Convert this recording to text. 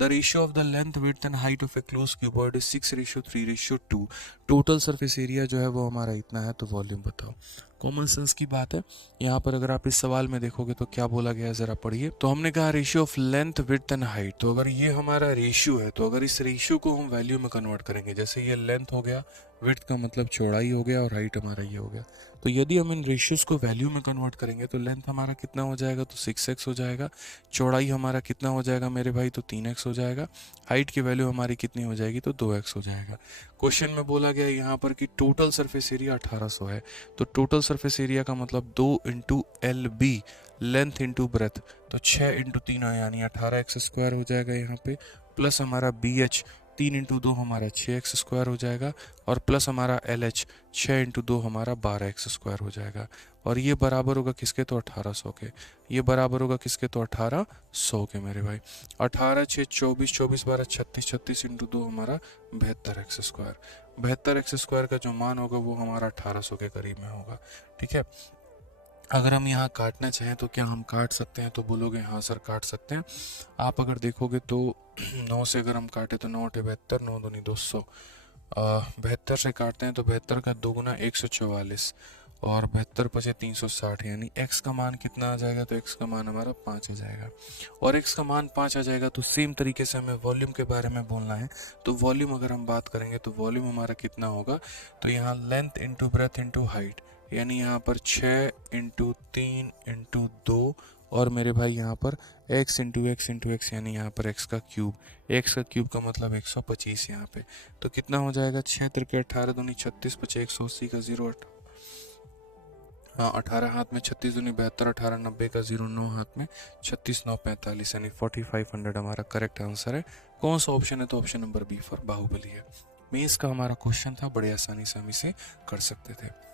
The ratio of the length width and height of A close cuboid is 6:3:2। Total surface area जो है वो हमारा इतना है, तो वॉल्यूम बताओ। कॉमन सेंस की बात है। यहाँ पर अगर आप इस सवाल में देखोगे तो क्या बोला गया है, जरा पढ़िए। तो हमने कहा ratio of length width and height. तो अगर ये हमारा रेशियो है, तो अगर इस रेशियो को हम वैल्यू में कन्वर्ट करेंगे, जैसे ये लेंथ हो गया, विड्थ का मतलब चौड़ाई हो गया, और हाइट हमारा ये हो गया, तो यदि हम इन रेशियोज को वैल्यू में कन्वर्ट करेंगे तो लेंथ हमारा कितना हो जाएगा, तो 6x हो जाएगा। चौड़ाई हमारा कितना हो जाएगा मेरे भाई, तो 3x हो जाएगा। हाइट की वैल्यू हमारी कितनी हो जाएगी, तो 2x हो जाएगा। क्वेश्चन में बोला गया यहाँ पर कि टोटल सरफेस एरिया 1800 है। तो टोटल सरफेस एरिया का मतलब 2 into L B, length into breadth, तो 6 इंटू 3 यानी 18x² हो जाएगा यहाँ पे, प्लस हमारा बी एच 3 इंटू 2 हमारा 6x² हो जाएगा, और प्लस हमारा एल एच 6 इंटू 2 हमारा 12x² हो जाएगा। और ये बराबर होगा किसके, तो 1800 के। ये बराबर होगा किसके, तो 1800 के मेरे भाई। 18 6 24, 24 12 36, 36 इंटू 2 हमारा 72x²। 72x² का जो मान होगा वो हमारा 1800 के करीब में होगा। ठीक है। अगर हम यहाँ काटना चाहें तो क्या हम काट सकते हैं, तो बोलोगे हाँ सर काट सकते हैं। आप अगर देखोगे तो 9 से अगर हम काटे तो 9 8 72, 9 दूनी 200। 72 से काटते हैं तो 72 का दोगुना 144, और 72 पचे 360, यानी x का मान कितना आ जाएगा, तो x का मान हमारा 5 आ जाएगा। और x का मान 5 आ जाएगा तो सेम तरीके से हमें वॉल्यूम के बारे में बोलना है। तो वॉल्यूम अगर हम बात करेंगे तो वॉल्यूम हमारा कितना होगा, तो यहाँ length into breath into height, यानी यहाँ पर 6 इंटू 3 इंटू 2, और मेरे भाई यहाँ पर x into x into x, यानी यहाँ पर x का क्यूब। x का क्यूब का मतलब 125 यहाँ पे। तो कितना हो जाएगा, 6 तिरके 18 दूनी 36, पचे 180 का 0, हाँ 18 हाथ में 36 दूनी 72, 18 90 का 0, 9 हाथ में 36 9 45, यानी 4500 हमारा करेक्ट आंसर है। कौन सा ऑप्शन है, तो option number B for Baahubali है। मेंस का हमारा क्वेश्चन था, बड़े आसानी से हम इसे कर सकते थे।